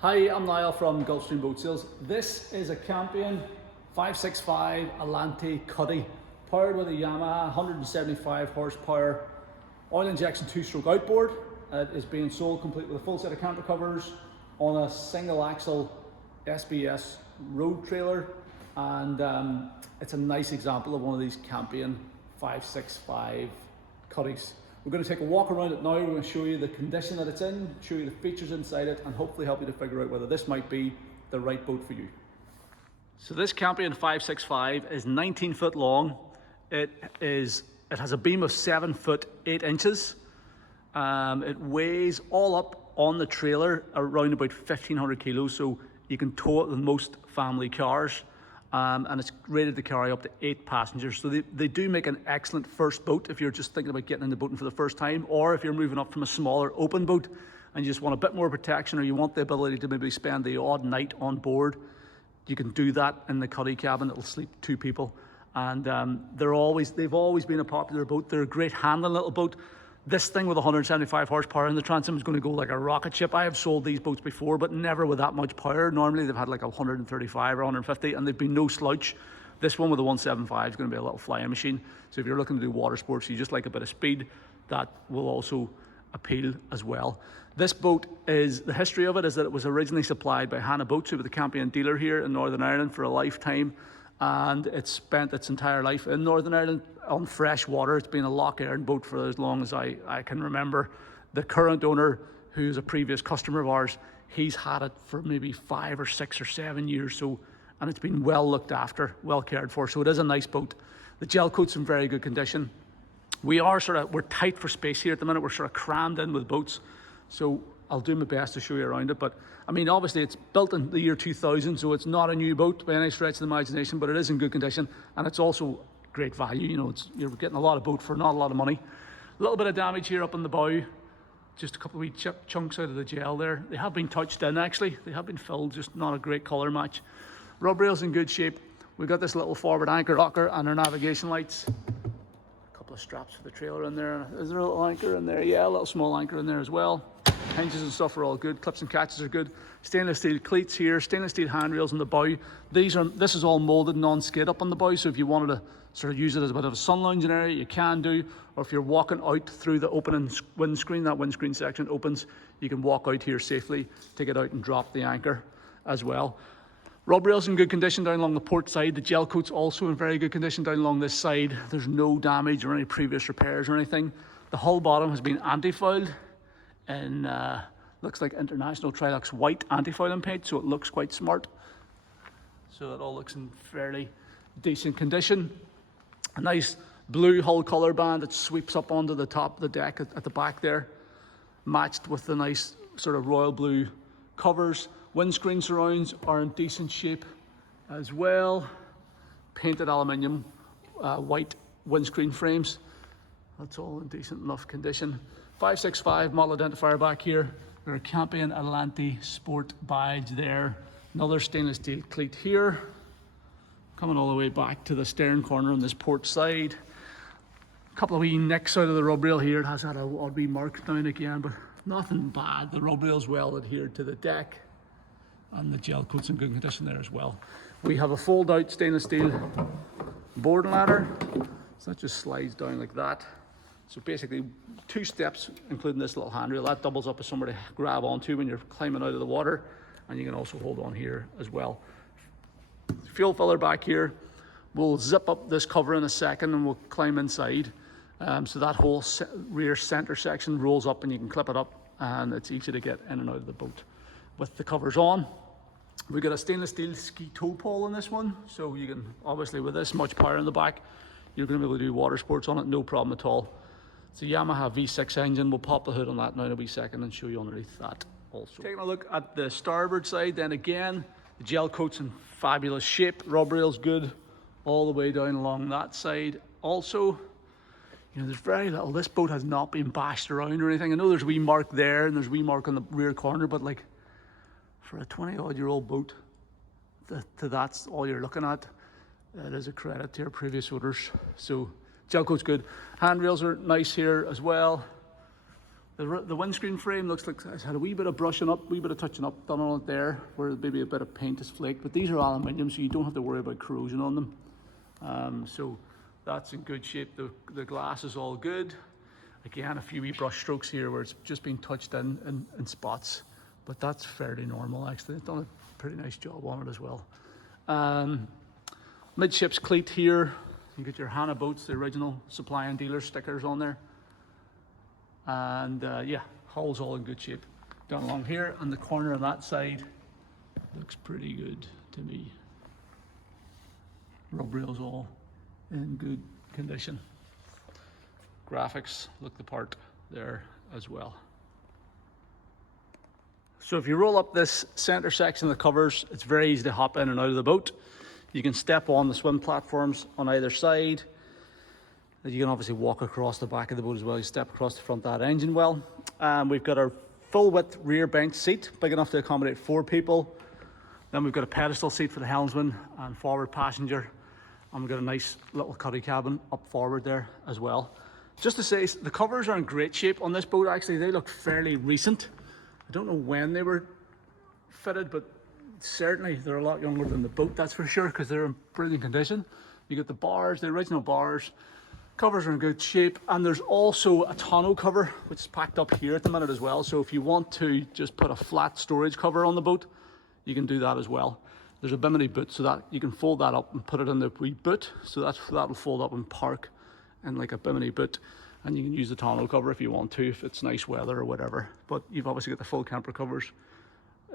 Hi, I'm Niall from Gulfstream Boat Sales. This is a Campion 565 Allante Cuddy, powered with a Yamaha 175 horsepower oil injection 2-stroke outboard. It is being sold complete with a full set of camper covers on a single axle SBS road trailer, and it's a nice example of one of these Campion 565 Cuddys. We're going to take a walk around it now. We're going to show you the condition that it's in, show you the features inside it, and hopefully help you to figure out whether this might be the right boat for you. So this Campion 565 is 19 foot long. It has a beam of 7 foot 8 inches. It weighs all up on the trailer around about 1,500 kilos, so you can tow it with most family cars. And it's rated to carry up to 8 passengers. So they do make an excellent first boat if you're just thinking about getting into boating for the first time, or if you're moving up from a smaller open boat and you just want a bit more protection, or you want the ability to maybe spend the odd night on board. You can do that in the Cuddy cabin. It'll sleep 2 people. And they've always been a popular boat. They're a great handling little boat. This thing with 175 horsepower in the transom is going to go like a rocket ship. I have sold these boats before, but never with that much power. Normally they've had like 135 or 150, and they've been no slouch. This one with the 175 is going to be a little flying machine. So if you're looking to do water sports, you just like a bit of speed, that will also appeal as well. This boat the history of it is that it was originally supplied by Hannah Boats, who was the Campion dealer here in Northern Ireland for a lifetime. And it's spent its entire life in Northern Ireland on fresh water. It's been a Loch Earn boat for as long as I can remember. The current owner, who's a previous customer of ours, he's had it for maybe 5 or 6 or 7 years. And it's been well looked after, well cared for. So it is a nice boat. The gel coat's in very good condition. We're tight for space here at the minute. We're sort of crammed in with boats. So I'll do my best to show you around it. But I mean, obviously it's built in the year 2000, so it's not a new boat by any stretch of the imagination, but it is in good condition, and it's also great value. You know, you're getting a lot of boat for not a lot of money. A little bit of damage here up on the bow, just a couple of wee chunks out of the gel there. They have been touched in actually. They have been filled, just not a great color match. Rub rail's in good shape. We've got this little forward anchor rocker and our navigation lights. A couple of straps for the trailer in there. Is there a little anchor in there? Yeah, a little small anchor in there as well. Hinges and stuff are all good. Clips and catches are good. Stainless steel cleats here. Stainless steel handrails on the bow. This is all molded non-skid up on the bow, so if you wanted to sort of use it as a bit of a sun lounging area, you can do. Or if you're walking out through the opening windscreen, that windscreen section opens, you can walk out here safely, take it out and drop the anchor as well. Rub rail's in good condition down along the port side. The gel coat's also in very good condition down along this side. There's no damage or any previous repairs or anything. The hull bottom has been anti-fouled in looks like International Trilux white anti-fouling paint, so it looks quite smart. So it all looks in fairly decent condition. A nice blue hull color band that sweeps up onto the top of the deck at the back there, matched with the nice sort of royal blue covers. Windscreen surrounds are in decent shape as well. Painted aluminium white windscreen frames. That's all in decent enough condition. 565 model identifier back here. There are Campion Allante sport badge there. Another stainless steel cleat here. Coming all the way back to the stern corner on this port side. A couple of wee nicks out of the rub rail here. It has had a odd wee mark down again, but nothing bad. The rub rail's well adhered to the deck, and the gel coat's in good condition there as well. We have a fold out stainless steel boarding ladder. So that just slides down like that. So basically 2 steps, including this little handrail. That doubles up as somewhere to grab onto when you're climbing out of the water, and you can also hold on here as well. Fuel filler back here. We'll zip up this cover in a second and we'll climb inside. So that whole rear center section rolls up and you can clip it up, and it's easy to get in and out of the boat with the covers on. We've got a stainless steel ski tow pole in this one, so you can, obviously with this much power in the back, you're going to be able to do water sports on it, no problem at all. It's a Yamaha V6 engine. We'll pop the hood on that now in a wee second and show you underneath that also. Taking a look at the starboard side, then again, the gel coat's in fabulous shape. Rub rail's good all the way down along that side. Also, you know, there's very little. This boat has not been bashed around or anything. I know there's a wee mark there and there's a wee mark on the rear corner, but like for a 20-odd-year-old boat, that's all you're looking at. It is a credit to your previous owners. So gel coat's good. Handrails are nice here as well. The windscreen frame looks like it's had a wee bit of brushing up, wee bit of touching up done on it there, where maybe a bit of paint is flaked, but these are aluminium, so you don't have to worry about corrosion on them. So that's in good shape. The glass is all good. Again, a few wee brush strokes here where it's just been touched in spots, but that's fairly normal actually. It's done a pretty nice job on it as well. Midships cleat here. You get your Hannah Boats, the original supply and dealer stickers on there. And yeah, hull's all in good shape. Down along here, and the corner on that side looks pretty good to me. Rub rails all in good condition. Graphics look the part there as well. So if you roll up this center section of the covers, it's very easy to hop in and out of the boat. You can step on the swim platforms on either side. You can obviously walk across the back of the boat as well. You step across the front of that engine well. We've got our full width rear bench seat, big enough to accommodate 4 people. Then we've got a pedestal seat for the helmsman and forward passenger. And we've got a nice little cuddy cabin up forward there as well. Just to say, the covers are in great shape on this boat actually. They look fairly recent. I don't know when they were fitted, but certainly they're a lot younger than the boat, that's for sure, because they're in brilliant condition. You get the bars, the original bars. Covers are in good shape, and there's also a tonneau cover which is packed up here at the minute as well. So if you want to just put a flat storage cover on the boat, you can do that as well. There's a bimini boot, so that you can fold that up and put it in the wee boot. So that'll fold up and park in like a bimini boot, and you can use the tonneau cover if you want to, if it's nice weather or whatever. But you've obviously got the full camper covers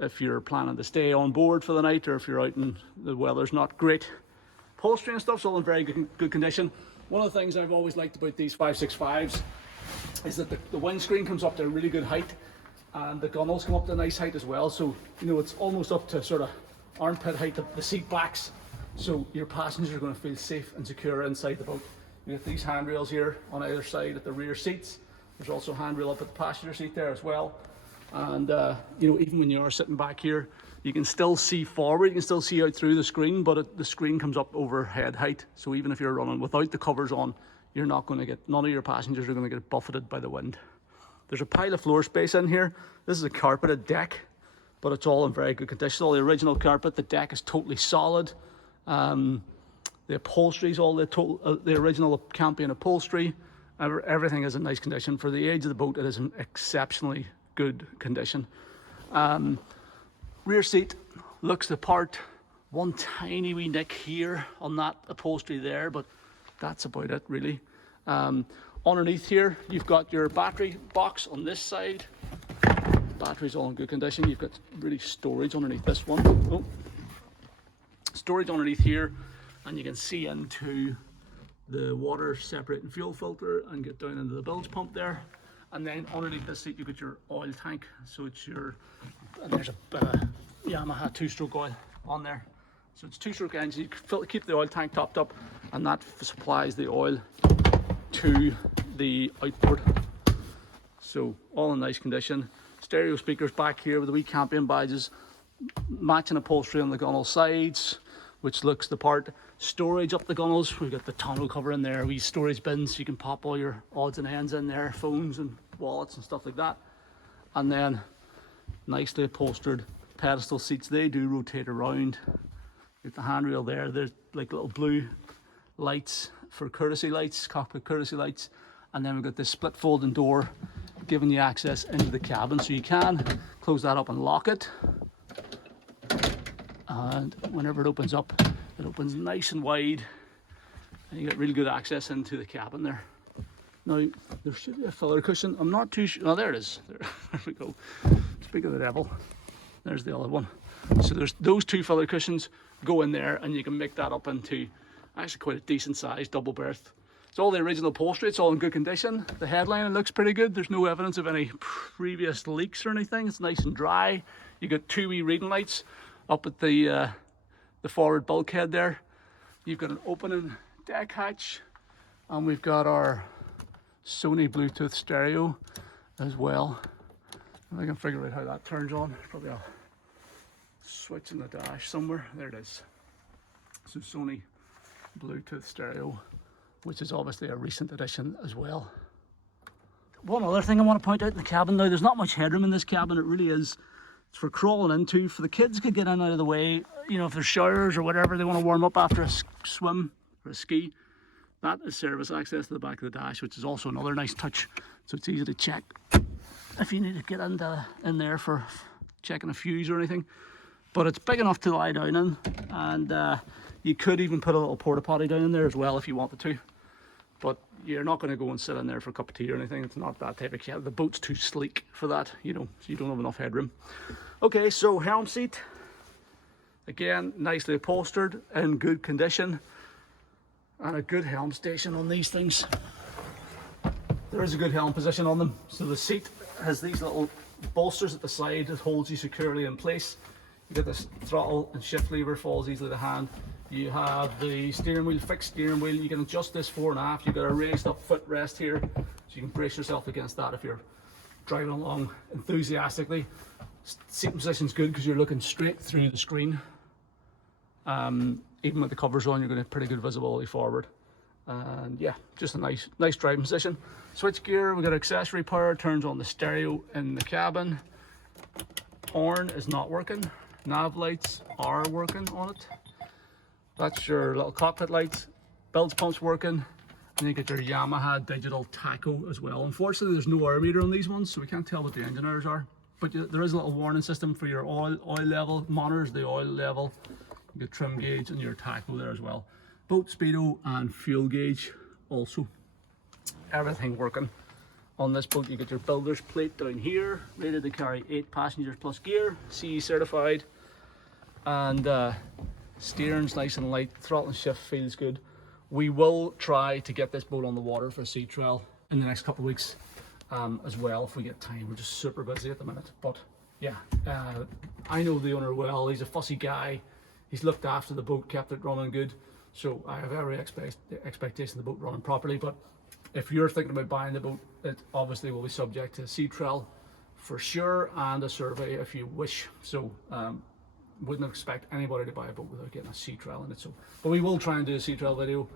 if you're planning to stay on board for the night, or if you're out and the weather's not great. Upholstery and stuff's all in very good condition. One of the things I've always liked about these 565s is that the windscreen comes up to a really good height, and the gunnels come up to a nice height as well. So, you know, it's almost up to sort of armpit height, the seat backs. So your passengers are going to feel safe and secure inside the boat. You get these handrails here on either side at the rear seats. There's also a handrail up at the passenger seat there as well. And, you know, even when you are sitting back here, you can still see forward, you can still see out through the screen, but the screen comes up over head height. So even if you're running without the covers on, you're not going to get, none of your passengers are going to get buffeted by the wind. There's a pile of floor space in here. This is a carpeted deck, but it's all in very good condition. All the original carpet, the deck is totally solid. The upholstery is all the original Campion upholstery. Everything is in nice condition. For the age of the boat, it is in exceptionally good condition. Rear seat looks the part. One tiny wee nick here on that upholstery there, but that's about it really. Underneath here, you've got your battery box on this side. Battery's all in good condition. You've got really storage underneath this one. Oh. Storage underneath here, and you can see into the water separating fuel filter and get down into the bilge pump there. And then underneath this seat, you get your oil tank. So it's your, and there's a Yamaha 2-stroke oil on there. So it's 2-stroke engine. You keep the oil tank topped up, and that supplies the oil to the outboard. So all in nice condition. Stereo speakers back here with the wee Campion badges. Matching upholstery on the gunnel sides, which looks the part. Storage up the gunnels. We've got the tonneau cover in there, wee storage bins, so you can pop all your odds and ends in there, phones and wallets and stuff like that. And then nicely upholstered pedestal seats. They do rotate around. With the handrail there, there's like little blue lights for courtesy lights, cockpit courtesy lights. And then we've got this split folding door giving you access into the cabin, so you can close that up and lock it. And whenever it opens up, it opens nice and wide, and you get really good access into the cabin there. Now, there should be a filler cushion. I'm not too sure. Oh, there it is. There we go. Speak of the devil. There's the other one. So there's those 2 filler cushions go in there, and you can make that up into actually quite a decent size double berth. It's all the original upholstery. It's all in good condition. The headline looks pretty good. There's no evidence of any previous leaks or anything. It's nice and dry. You got 2 wee reading lights up at the forward bulkhead there. You've got an opening deck hatch, and we've got our Sony Bluetooth stereo as well. If I can figure out how that turns on, probably a switch in the dash somewhere. There it is. So Sony Bluetooth stereo, which is obviously a recent addition as well. one other thing I want to point out in the cabin now, there's not much headroom in this cabin. It really is, it's for crawling into, for the kids could get in out of the way, you know, if there's showers or whatever, they want to warm up after a swim or a ski. That is service access to the back of the dash, which is also another nice touch. So it's easy to check if you need to get in there for checking a fuse or anything. But it's big enough to lie down in, and you could even put a little porta potty down in there as well if you wanted to. But you're not going to go and sit in there for a cup of tea or anything. It's not that type of cab. The boat's too sleek for that, you know, so you don't have enough headroom. Okay, so helm seat. Again, nicely upholstered, in good condition. And a good helm station on these things. There is a good helm position on them. So the seat has these little bolsters at the side that holds you securely in place. You get this throttle and shift lever, falls easily to hand. You have the steering wheel, fixed steering wheel. You can adjust this fore and aft. You've got a raised up footrest here, so you can brace yourself against that if you're driving along enthusiastically. Seating position's good because you're looking straight through the screen. Even with the covers on, you're going to have pretty good visibility forward. And yeah, just a nice driving position. Switch gear, we've got accessory power, turns on the stereo in the cabin. Horn is not working. Nav lights are working on it. That's your little cockpit lights. Bilge pump's working. And you get your Yamaha digital tacho as well. Unfortunately, there's no air meter on these ones, so we can't tell what the engine hours are. But there is a little warning system for your oil level. Monitors the oil level. You get trim gauge and your tacho there as well. Boat speedo and fuel gauge also. Everything working. On this boat you get your builder's plate down here, rated to carry 8 passengers plus gear, CE certified, and steering's nice and light, throttle and shift feels good. We will try to get this boat on the water for a sea trial in the next couple of weeks as well if we get time. We're just super busy at the minute, but yeah, I know the owner well. He's a fussy guy. He's looked after the boat, kept it running good, so I have every expectation of the boat running properly. But if you're thinking about buying the boat, it obviously will be subject to a sea trial for sure, and a survey if you wish. So wouldn't expect anybody to buy a boat without getting a sea trial in it. So, but we will try and do a sea trial video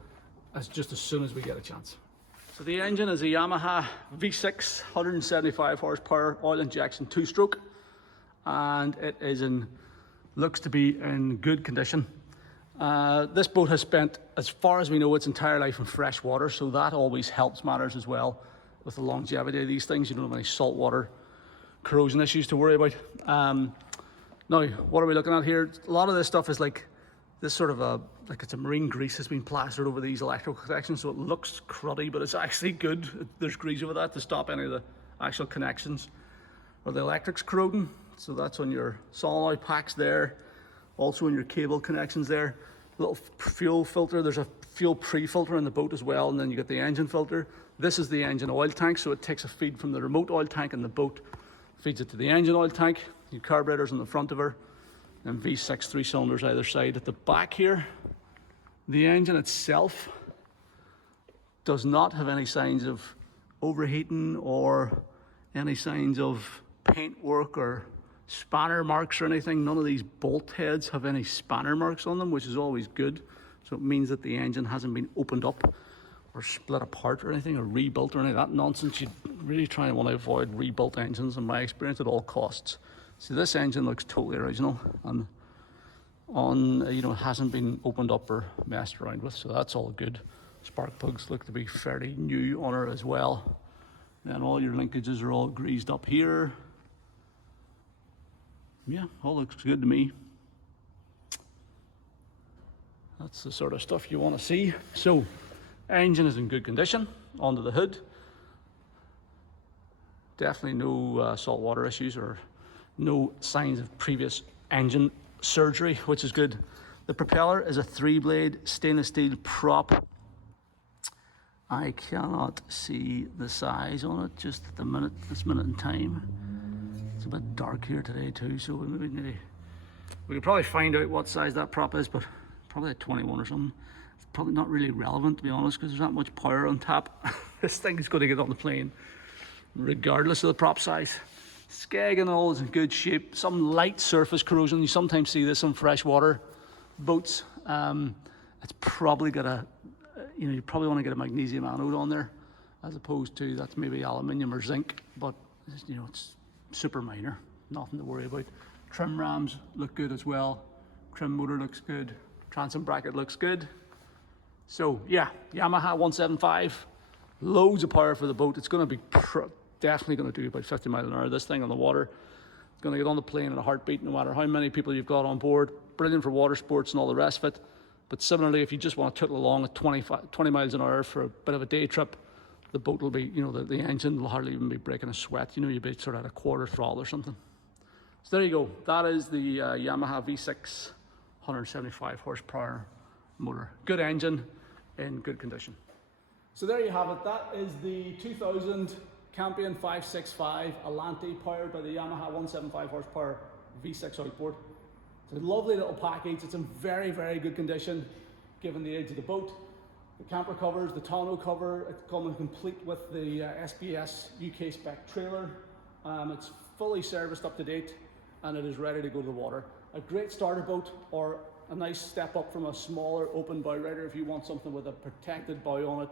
just as soon as we get a chance. So the engine is a Yamaha V6, 175 horsepower, oil injection, 2-stroke, and it is looks to be in good condition. This boat has spent, as far as we know, its entire life in fresh water, so that always helps matters as well with the longevity of these things. You don't have any saltwater corrosion issues to worry about. Now, what are we looking at here? A lot of this stuff is like this sort of like it's a marine grease has been plastered over these electrical connections, so it looks cruddy, but it's actually good. There's grease over that to stop any of the actual connections or the electrics corroding. So that's on your solenoid packs there, also on your cable connections there. Little fuel filter, there's a fuel pre-filter in the boat as well, and then you get the engine filter. This is the engine oil tank, so it takes a feed from the remote oil tank in the boat, feeds it to the engine oil tank. Your carburetors on the front of her, and V6 3 cylinders either side. At the back here, the engine itself does not have any signs of overheating or any signs of paint work or spanner marks or anything. None of these bolt heads have any spanner marks on them, which is always good. So it means that the engine hasn't been opened up or split apart or anything, or rebuilt or any of that nonsense. You really try and want to avoid rebuilt engines, in my experience, at all costs. So this engine looks totally original and hasn't been opened up or messed around with, so that's all good. Spark plugs look to be fairly new on her as well. Then all your linkages are all greased up here. Yeah, all looks good to me. That's the sort of stuff you want to see. So, engine is in good condition. Onto the hood. Definitely no saltwater issues or no signs of previous engine surgery, which is good. The propeller is a 3-blade stainless steel prop. I cannot see the size on it just at this minute in time. It's a bit dark here today too, so we could probably find out what size that prop is, but probably a 21 or something. It's probably not really relevant, to be honest, because there's not much power on tap. This thing is going to get on the plane regardless of the prop size. Skeg and all is in good shape. Some light surface corrosion. You sometimes see this on freshwater boats. It's probably got you probably want to get a magnesium anode on there as opposed to that's maybe aluminium or zinc, but you know, it's super minor, nothing to worry about. Trim rams look good as well. Trim motor looks good. Transom bracket looks good. So yeah, Yamaha 175, loads of power for the boat. It's going to be definitely going to do about 50 miles an hour. This thing on the water, it's going to get on the plane in a heartbeat, no matter how many people you've got on board. Brilliant for water sports and all the rest of it. But similarly, if you just want to tootle along at 20 miles an hour for a bit of a day trip, the boat will be, you know, the engine will hardly even be breaking a sweat. You know, you'll be sort of at a quarter throttle or something. So there you go. That is the Yamaha V6 175 horsepower motor. Good engine in good condition. So there you have it. That is the 2000 Campion 565 Allante, powered by the Yamaha 175 horsepower V6 outboard. It's a lovely little package. It's in very, very good condition given the age of the boat. The camper covers, the tonneau cover, it's coming complete with the SBS UK spec trailer. It's fully serviced up to date and it is ready to go to the water. A great starter boat, or a nice step up from a smaller open bow rider if you want something with a protected bow on it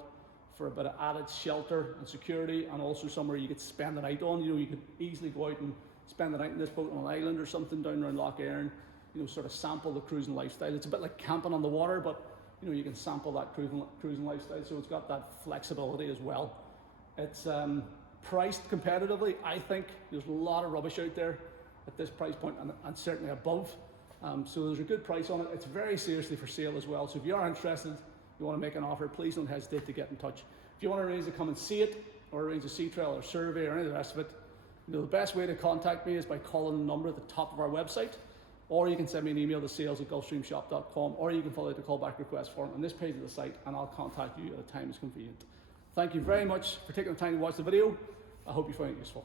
for a bit of added shelter and security, and also somewhere you could spend the night on. You know, you could easily go out and spend the night in this boat on an island or something down around Loch Erin, you know, sort of sample the cruising lifestyle. It's a bit like camping on the water, but you know, you can sample that cruising lifestyle, so it's got that flexibility as well. It's priced competitively. I think there's a lot of rubbish out there at this price point, and certainly above. So there's a good price on it. It's very seriously for sale as well. So if you are interested, you want to make an offer, please don't hesitate to get in touch. If you want to arrange to come and see it, or arrange a sea trial or survey or any of the rest of it, you know, the best way to contact me is by calling the number at the top of our website, or you can send me an email to sales@gulfstreamshop.com, or you can fill out the callback request form on this page of the site, and I'll contact you at a time that's convenient. Thank you very much for taking the time to watch the video. I hope you find it useful.